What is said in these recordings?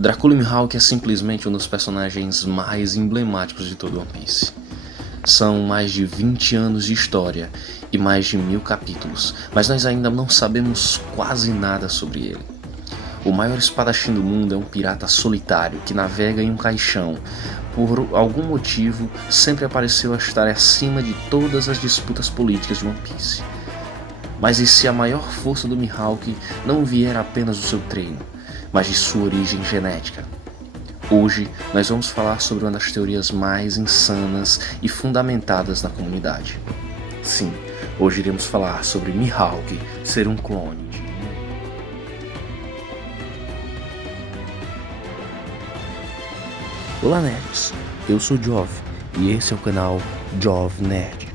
Dracula Mihawk é simplesmente um dos personagens mais emblemáticos de todo One Piece. São mais de 20 anos de história e mais de 1000 capítulos, mas nós ainda não sabemos quase nada sobre ele. O maior espadachim do mundo é um pirata solitário que navega em um caixão. Por algum motivo, sempre pareceu estar acima de todas as disputas políticas de One Piece. Mas e se a maior força do Mihawk não vier apenas do seu treino, mas de sua origem genética? Hoje nós vamos falar sobre uma das teorias mais insanas e fundamentadas na comunidade. Sim, hoje iremos falar sobre Mihawk ser um clone de Mu. Olá nerds, eu sou Jov e esse é o canal Jov Nerd.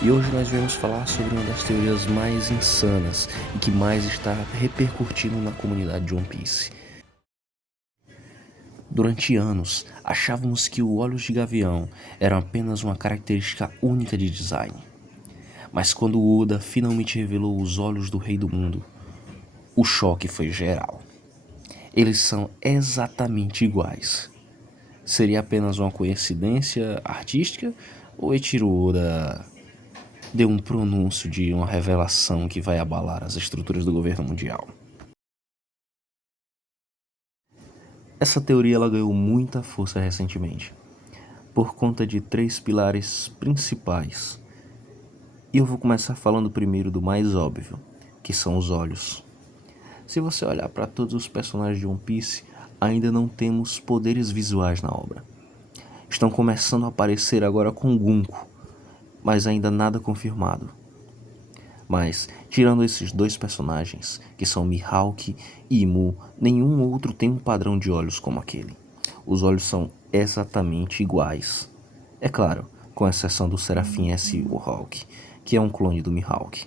E hoje nós vamos falar sobre uma das teorias mais insanas e que mais está repercutindo na comunidade de One Piece. Durante anos, achávamos que os olhos de gavião eram apenas uma característica única de design. Mas quando o Oda finalmente revelou os olhos do Rei do Mundo, o choque foi geral. Eles são exatamente iguais. Seria apenas uma coincidência artística ou Eiichiro Oda deu um pronúncio de uma revelação que vai abalar as estruturas do governo mundial? Essa teoria ela ganhou muita força recentemente, por conta de 3 pilares principais. E eu vou começar falando primeiro do mais óbvio, que são os olhos. Se você olhar para todos os personagens de One Piece, ainda não temos poderes visuais na obra. Estão começando a aparecer agora com Gunko, mas ainda nada confirmado. Mas, tirando esses 2 personagens, que são Mihawk e Imu, nenhum outro tem um padrão de olhos como aquele. Os olhos são exatamente iguais. É claro, com exceção do Seraphim S. Hawk, que é um clone do Mihawk.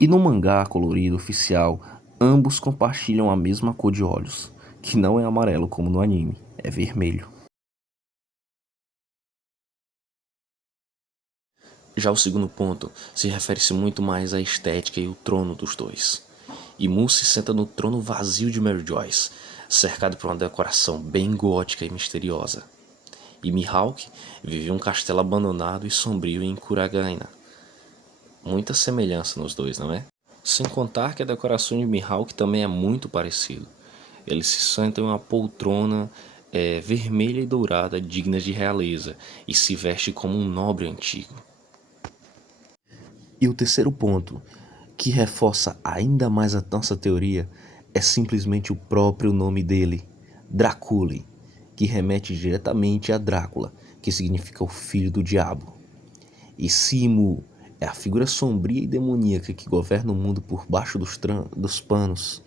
E no mangá colorido oficial, ambos compartilham a mesma cor de olhos, que não é amarelo como no anime, é vermelho. Já o segundo ponto se refere-se muito mais à estética e o trono dos dois. Imu se senta no trono vazio de Mary Joyce, cercado por uma decoração bem gótica e misteriosa. E Mihawk vive em um castelo abandonado e sombrio em Kuragaina. Muita semelhança nos dois, não é? Sem contar que a decoração de Mihawk também é muito parecido. Ele se senta em uma poltrona vermelha e dourada digna de realeza e se veste como um nobre antigo. E o terceiro ponto, que reforça ainda mais a nossa teoria, é simplesmente o próprio nome dele, Dracule, que remete diretamente a Drácula, que significa o filho do diabo. E Imu é a figura sombria e demoníaca que governa o mundo por baixo dos panos.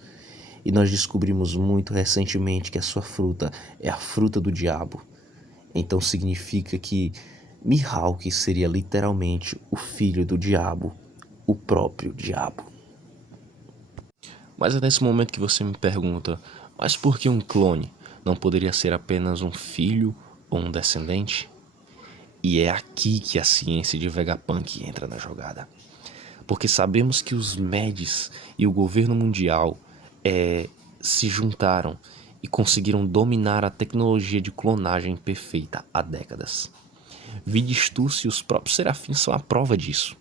E nós descobrimos muito recentemente que a sua fruta é a fruta do diabo. Então significa que Mihawk seria literalmente o filho do diabo, o próprio diabo. Mas é nesse momento que você me pergunta, mas por que um clone? Não poderia ser apenas um filho ou um descendente? E é aqui que a ciência de Vegapunk entra na jogada. Porque sabemos que os Medis e o governo mundial se juntaram e conseguiram dominar a tecnologia de clonagem perfeita há décadas. Vide Stussy e os próprios Serafins são a prova disso.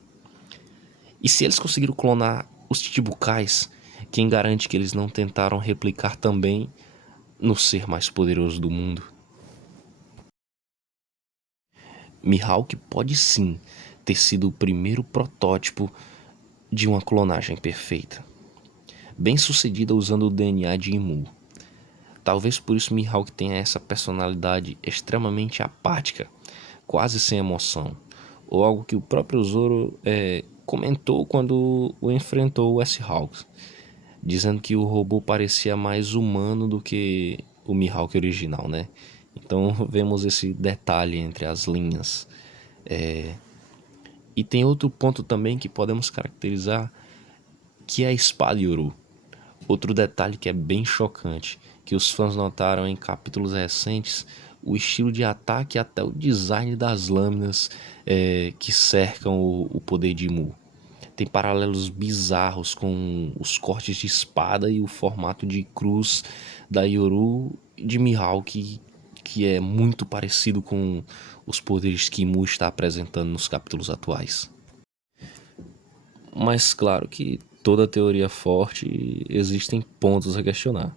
E se eles conseguiram clonar os Chichibukais, quem garante que eles não tentaram replicar também no ser mais poderoso do mundo? Mihawk pode sim ter sido o primeiro protótipo de uma clonagem perfeita, bem sucedida usando o DNA de Imu. Talvez por isso Mihawk tenha essa personalidade extremamente apática, quase sem emoção, ou algo que o próprio Zoro comentou quando o enfrentou o S-Hawks, dizendo que o robô parecia mais humano do que o Mihawk original, né? Então vemos esse detalhe entre as linhas. E tem outro ponto também que podemos caracterizar, que é a espada Yoru. Outro detalhe que é bem chocante, que os fãs notaram em capítulos recentes, o estilo de ataque e até o design das lâminas que cercam o poder de Imu. Tem paralelos bizarros com os cortes de espada e o formato de cruz da Yoru de Mihawk, que é muito parecido com os poderes que Mu está apresentando nos capítulos atuais. Mas claro que toda teoria forte existem pontos a questionar.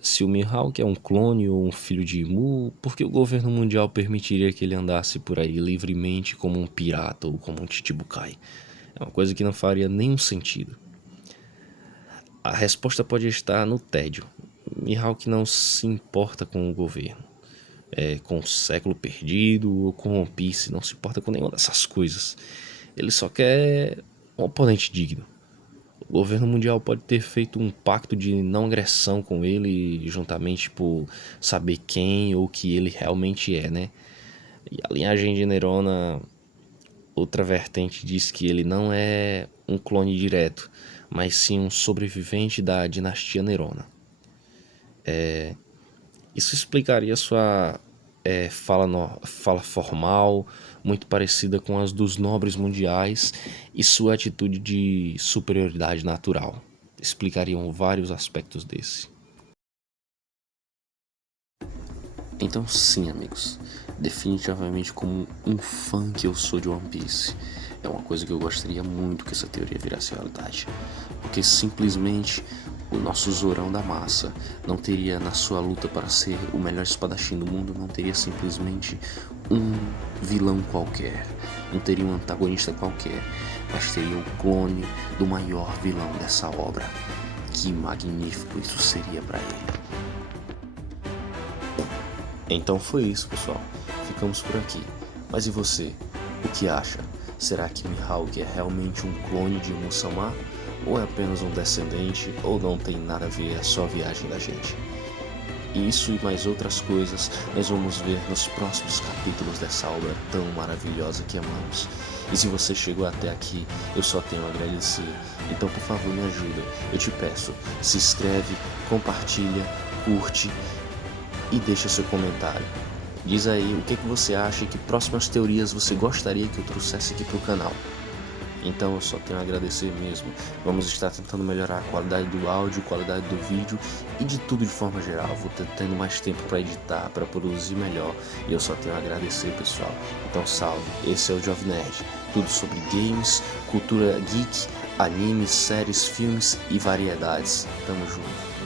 Se o Mihawk é um clone ou um filho de Mu, por que o governo mundial permitiria que ele andasse por aí livremente como um pirata ou como um Chichibukai? É uma coisa que não faria nenhum sentido. A resposta pode estar no tédio. Mihawk não se importa com o governo, com o século perdido ou com One Piece, não se importa com nenhuma dessas coisas. Ele só quer um oponente digno. O governo mundial pode ter feito um pacto de não agressão com ele, juntamente por saber quem ou o que ele realmente é, né? E a linhagem de Nerona, outra vertente, diz que ele não é um clone direto, mas sim um sobrevivente da dinastia Nerona. Isso explicaria sua fala formal, muito parecida com as dos nobres mundiais, e sua atitude de superioridade natural. Explicariam vários aspectos desse. Então sim, amigos, definitivamente como um fã que eu sou de One Piece, é uma coisa que eu gostaria muito que essa teoria virasse realidade. Porque simplesmente o nosso Zorão da Massa não teria, na sua luta para ser o melhor espadachim do mundo, não teria simplesmente um vilão qualquer, não teria um antagonista qualquer, mas teria o clone do maior vilão dessa obra. Que magnífico isso seria para ele. Então foi isso, pessoal. Ficamos por aqui. Mas e você? O que acha? Será que Mihawk é realmente um clone de Mu-sama? Ou é apenas um descendente? Ou não tem nada a ver, é só a viagem da gente? Isso e mais outras coisas nós vamos ver nos próximos capítulos dessa obra tão maravilhosa que amamos. E se você chegou até aqui, eu só tenho a agradecer. Então, por favor, me ajuda. Eu te peço, se inscreve, compartilha, curte e deixa seu comentário. Diz aí o que você acha e que próximas teorias você gostaria que eu trouxesse aqui pro canal. Então eu só tenho a agradecer mesmo. Vamos estar tentando melhorar a qualidade do áudio, qualidade do vídeo e de tudo de forma geral. Vou tendo mais tempo para editar, para produzir melhor. E eu só tenho a agradecer, pessoal. Então salve, esse é o Jovem Nerd. Tudo sobre games, cultura geek, animes, séries, filmes e variedades. Tamo junto.